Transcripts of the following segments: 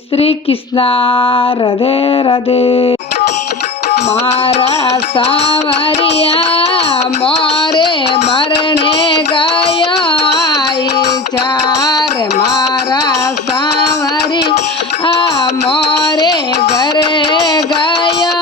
શ્રી કૃષ્ણ રાધે રાધે। મારા સાવરિયા મોરે મરણે ગયા ચાર। મારા સાવરિયા મોરે ઘરે ગયા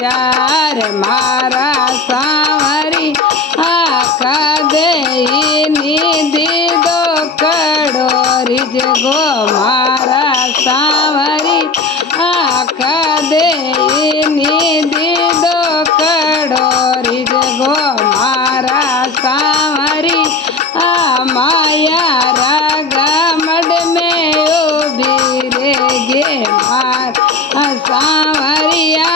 ચાર। મારા સાવરિયા કદેની દીધો કડો રીજગો। મારા સાવરિયા કદેની દીધો કડો રીજગો। મારા સાવરિયા માયા રાગા મડ में उभी रेगे। मारा सावरिया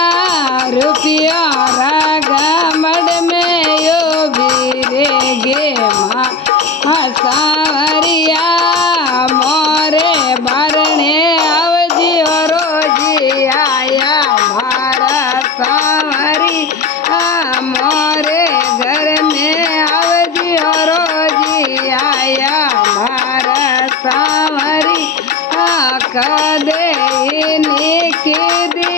रुपया रागा मड में उभी रेगे। मारा सावरिया मोरे बारणे आवजियो रोजी आया। मारा सावरिया मोरे घर में आवजियो रोजी आया। मारा सावरिया कदेनी कीधी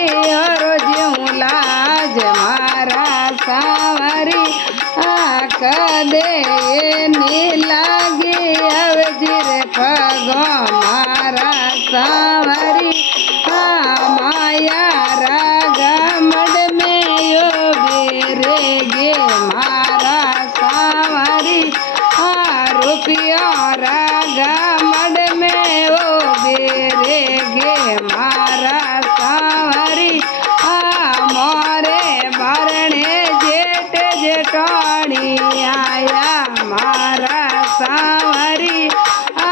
रोजियूं लाज। मारा सावरिया कदेनी लागी अवजीर पगो। मारा सावरिया माया रागा मड में उभी रेगे। मारा सावरिया रुपया रागा मड में उभी रेगे। मारा सावरिया मोरे बारणे जेठ जेठाणी आया। मारा सावरिया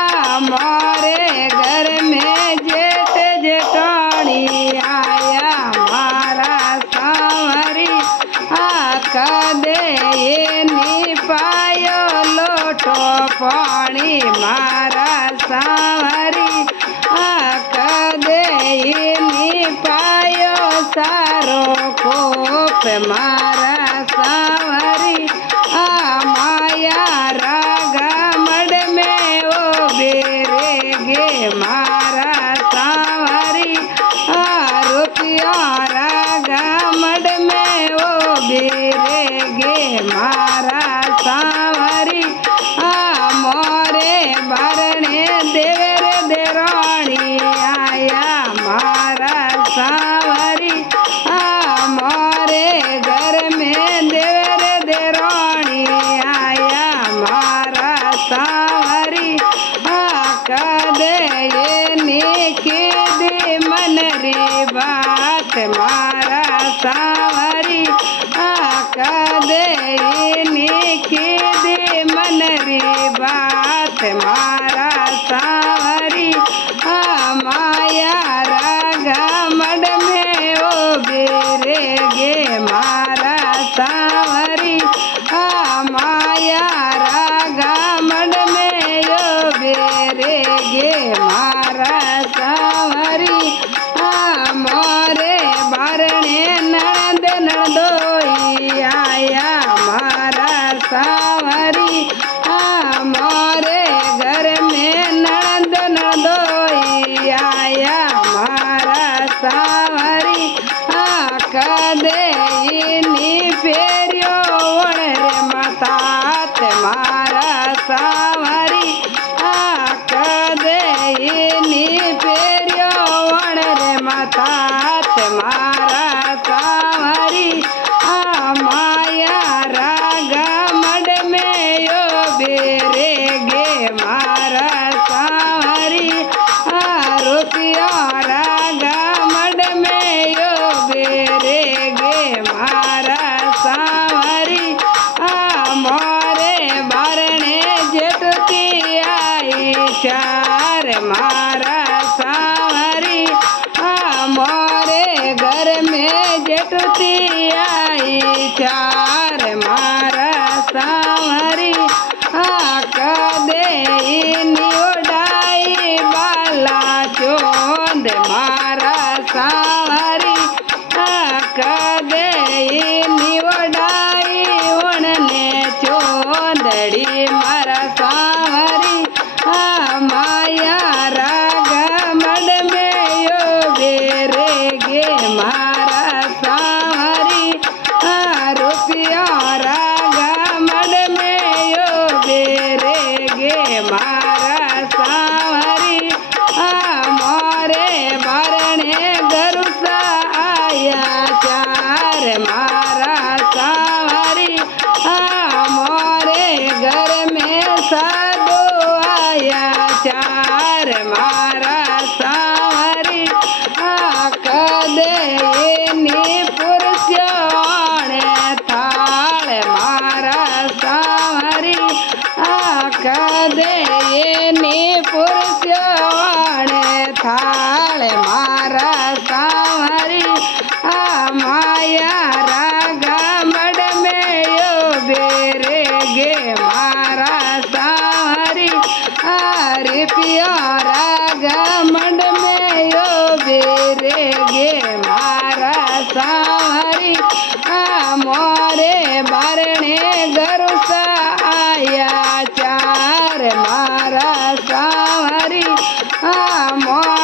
मोरे घर में जेठ जेठाणी आया। मारा सावरिया कदेनी पायो लोटो पानी। मारा सावरिया कदेनी पायो सारो कोप। मारा सावरिया माया रागा मड में उभी रेगे। मारा सावरिया रुपया रागा मड में उभी रेगे। मारा सावरिया मोरे बारणे देवर देराणी आया। मारा सावरिया मोरे घर में देवर देराणी आया। मारा सावरिया कदेनी कीधी मनरी बात। मारा सावरिया कदेनी कीधी मनरी बात। मारा सावरिया माया रागा मड में उभी रेगे। मारा सावरिया माया रागा मड में उभी रेगे। मारा सावरिया मोरे बारणे नंद नंदोई आया। मारा सावरिया मोरे घर में नंद नंदोई आया। मारा सावरिया कदेनी फेरियो वणरे मतात। मारा सावरिया कदेनी फेरियो वणरे मतात। मारा सावरिया माया रागा मड में उभी रेगे। मारा सावरिया रुपया रागा मड में उभी रेगे। मारा सावरिया मोरे बारणे जेठती आई चार। मारा सावरिया मोरे घर में जेठती आई चार। मारा सावरिया कदेनी उड़ाई बाला चोंद। मारा सावरिया कदेनी उड़ाई उड़ने चोंदड़ी। मारा सावरिया माया रागा मड હાળ મારા સાવરી માયા રાગા મડ મેયો બેરે ગે મારા સાવરી રૂપિયા રાગા મડ મેયો બેરે ગે મારા સાવરી મોરે બારણે ગરુસા આયા ચાર મારા સાવરી મોરે